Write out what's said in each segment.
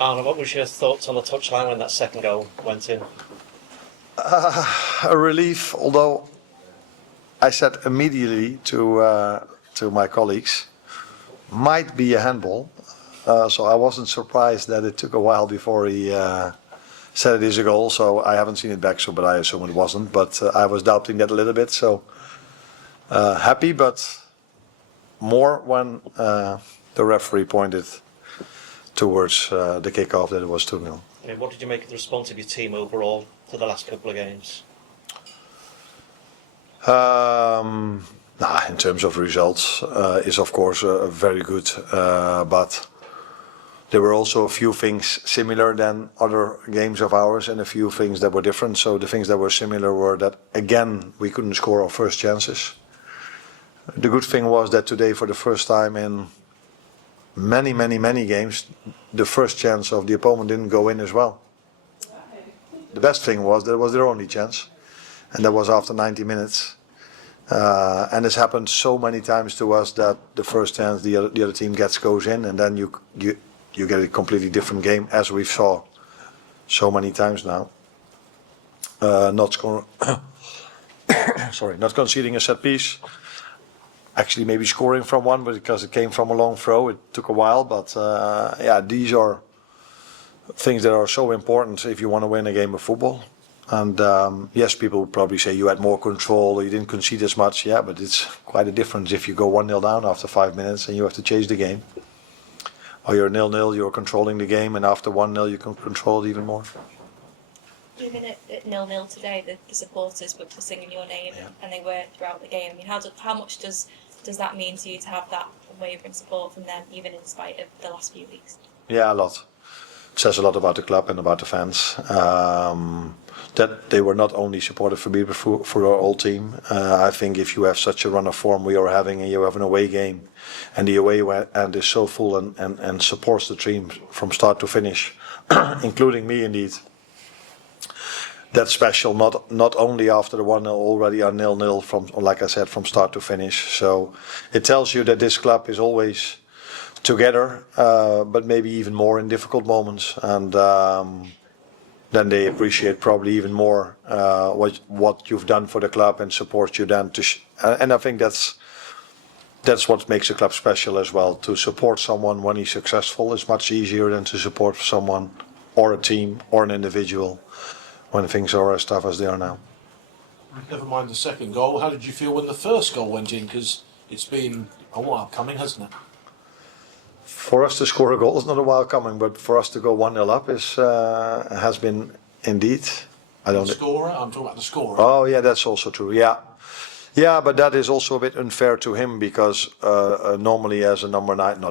Arne, what was your thoughts on the touchline when that second goal went in? A relief, although I said immediately to my colleagues, might be a handball. So I wasn't surprised that it took a while before he said it is a goal. So I haven't seen it back, but I assume it wasn't. But I was doubting that a little bit. So happy, but more when the referee pointed towards the kickoff that it was 2-0. I mean, what did you make of the response of your team overall to the last couple of games? In terms of results, is of course very good, but there were also a few things similar than other games of ours and a few things that were different. So the things that were similar were that, again, we couldn't score our first chances. The good thing was that today, for the first time in many games, the first chance of the opponent didn't go in as well. The best thing was that it was their only chance, and that was after 90 minutes. And this happened so many times to us that the first chance the other team goes in, and then you get a completely different game, as we saw so many times now. Not conceding a set piece. Actually, maybe scoring from one, but because it came from a long throw, it took a while. But these are things that are so important if you want to win a game of football. And yes, people would probably say you had more control or you didn't concede as much. Yeah, but it's quite a difference if you go 1-0 down after 5 minutes and you have to chase the game. Or you're 0-0, you're controlling the game, and after 1-0 you can control it even more. Even at 0-0 today, the supporters were singing your name, and they were throughout the game. I mean, how much does that mean to you to have that unwavering support from them, even in spite of the last few weeks? Yeah, a lot. It says a lot about the club and about the fans. That they were not only supportive for me, but for our whole team. I think if you have such a run of form we are having, and you have an away game, and the away end is so full and supports the team from start to finish, including me indeed. That's special. Not only after the 1-0 already are 0-0 from, like I said, from start to finish. So it tells you that this club is always together, but maybe even more in difficult moments, and then they appreciate probably even more what you've done for the club and support you then. And I think that's what makes a club special as well. To support someone when he's successful is much easier than to support someone or a team or an individual when things are as tough as they are now. Never mind the second goal. How did you feel when the first goal went in? Because it's been a while coming, hasn't it? For us to score a goal is not a while coming, but for us to go 1-0 up has been indeed. The scorer? I'm talking about the scorer. Oh yeah, that's also true. Yeah, but that is also a bit unfair to him because normally as a number 9,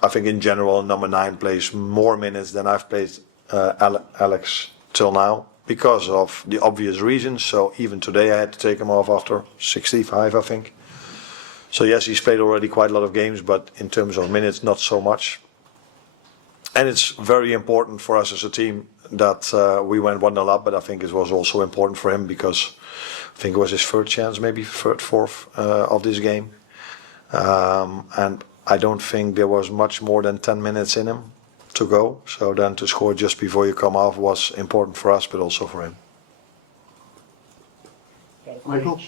I think in general number 9 plays more minutes than I've played Alex till now, because of the obvious reasons. So even today I had to take him off after 65, I think. So yes, he's played already quite a lot of games, but in terms of minutes, not so much. And it's very important for us as a team that we went 1-0 up, but I think it was also important for him because I think it was his third chance, maybe fourth of this game. And I don't think there was much more than 10 minutes in him to go. So then to score just before you come off was important for us, but also for him. Michael?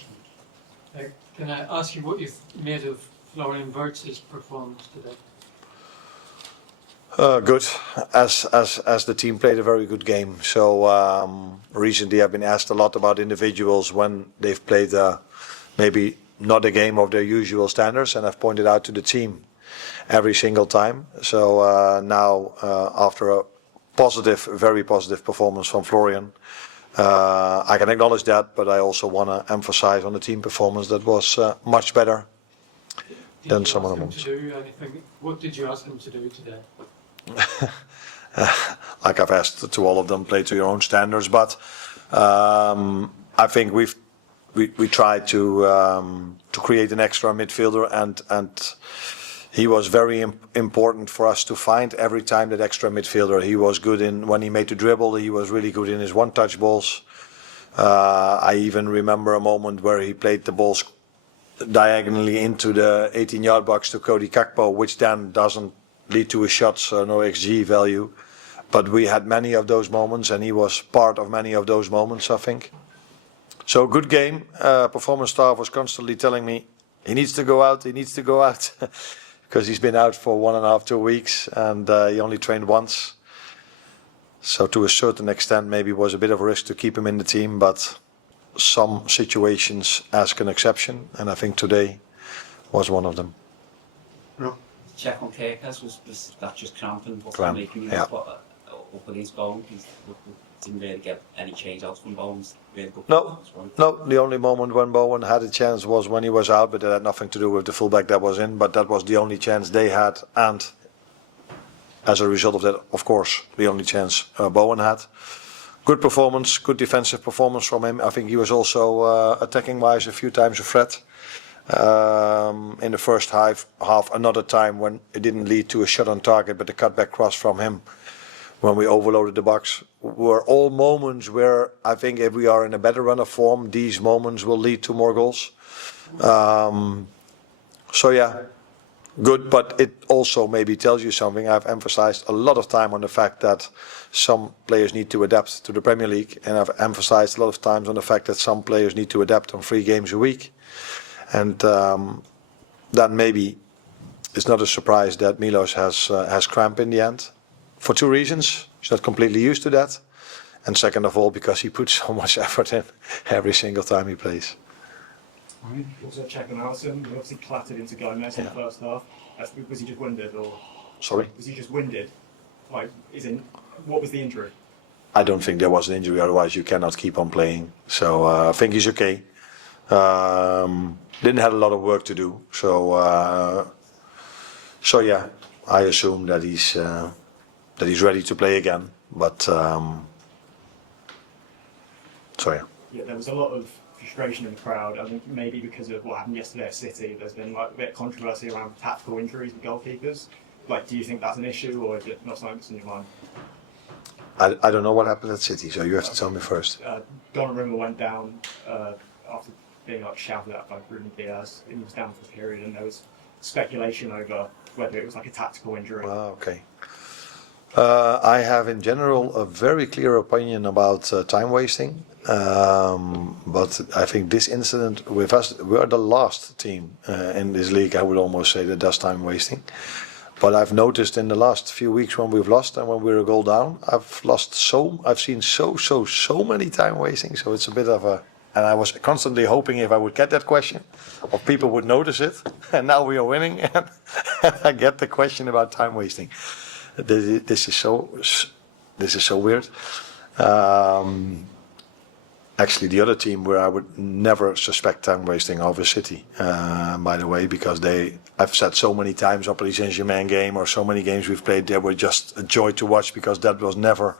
Can I ask you what you made of Florian Wirtz's performance today? Good, as the team played a very good game. So recently I've been asked a lot about individuals when they've played maybe not a game of their usual standards, and I've pointed out to the team every single time. So now after a very positive performance from Florian, I can acknowledge that, but I also want to emphasize on the team performance that was much better than some other ones. What did you ask him to do today? Like I've asked to all of them, play to your own standards. But I think we tried to create an extra midfielder, and he was very important for us to find every time that extra midfielder. He was good in when he made the dribble. He was really good in his one-touch balls. I even remember a moment where he played the balls diagonally into the 18-yard box to Cody Kakpo, which then doesn't lead to a shot, so no XG value. but we had many of those moments, and he was part of many of those moments, I think. So good game. Performance staff was constantly telling me he needs to go out, because he's been out for 1.5, 2 weeks, and he only trained once. So to a certain extent, maybe it was a bit of a risk to keep him in the team, but some situations ask an exception, and I think today was one of them. Check on Kirkers, was that just cramping? What's Cramp, making you yeah. up against Bowen? He didn't really get any change outs from Bowen's. Really good No, performance, right? no. The only moment when Bowen had a chance was when he was out, but that had nothing to do with the fullback that was in. But that was the only chance they had, and as a result of that, of course, the only chance Bowen had. Good performance, good defensive performance from him. I think he was also attacking-wise a few times a threat. In the first half, another time when it didn't lead to a shot on target, but a cutback cross from him when we overloaded the box, were all moments where I think if we are in a better run of form, these moments will lead to more goals. So yeah, good, but it also maybe tells you something. I've emphasized a lot of time on the fact that some players need to adapt to the Premier League, and I've emphasized a lot of times on the fact that some players need to adapt on 3 games a week. And that maybe it's not a surprise that Milos has cramp in the end, for 2 reasons. He's not completely used to that, and second of all, because he puts so much effort in every single time he plays. Also check on Alisson. He obviously clattered into Gomez in the first half. Was he just winded, or Sorry? was he just winded? Like, what was the injury? I don't think there was an injury, otherwise you cannot keep on playing. So I think he's okay. Didn't have a lot of work to do, so yeah, I assume that he's ready to play again. But sorry. Yeah, there was a lot of frustration in the crowd. I think maybe because of what happened yesterday at City, there's been like a bit of controversy around tactical injuries with goalkeepers. Like, do you think that's an issue, or is it not something that's in your mind? I don't know what happened at City, so you have to tell me first. Donnarumma went down after being like shouted at by Bruno Diaz, and he was down for a period, and there was speculation over whether it was like a tactical injury. Okay. I have in general a very clear opinion about time wasting, but I think this incident with us, we are the last team in this league, I would almost say, that does time wasting. But I've noticed in the last few weeks when we've lost and when we're a goal down, I've seen so many time wasting, so it's a bit of a. And I was constantly hoping if I would get that question, or people would notice it. And now we are winning, and I get the question about time wasting. This is so weird. Actually, the other team where I would never suspect time wasting over City, by the way, because I've said so many times, our Paris Saint-Germain game or so many games we've played, they were just a joy to watch because that was never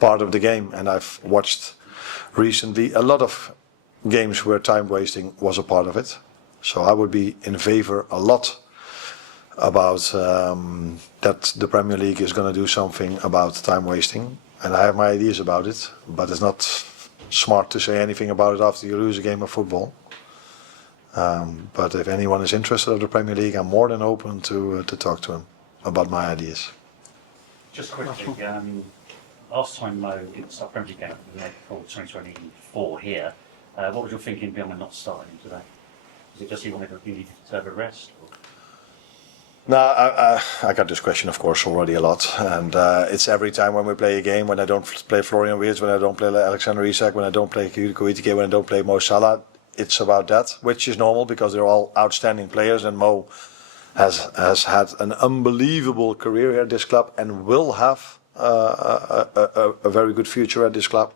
part of the game. And I've watched recently a lot of games where time wasting was a part of it. So I would be in favor a lot about that the Premier League is going to do something about time wasting. And I have my ideas about it, but it's not smart to say anything about it after you lose a game of football. But if anyone is interested in the Premier League, I'm more than open to talk to him about my ideas. Just quickly, last time Mo didn't start Premier League game for 2024 here. What was your thinking behind not starting him today? Was it just you needed to have a rest? Or? No, I got this question, of course, already a lot, and it's every time when we play a game, when I don't play Florian Wirtz, when I don't play Alexander Isak, when I don't play Koitike, when I don't play Mo Salah, it's about that, which is normal because they're all outstanding players, and Mo has had an unbelievable career here at this club and will have a very good future at this club.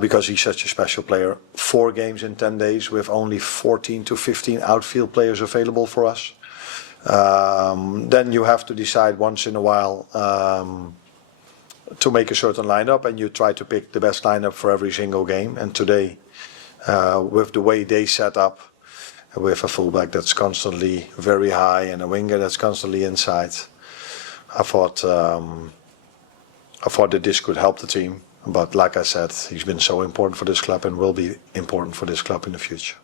Because he's such a special player. 4 games in 10 days with only 14 to 15 outfield players available for us. Then you have to decide once in a while to make a certain lineup, and you try to pick the best lineup for every single game. And today, with the way they set up, with a fullback that's constantly very high and a winger that's constantly inside, I thought that this could help the team. But like I said, he's been so important for this club and will be important for this club in the future.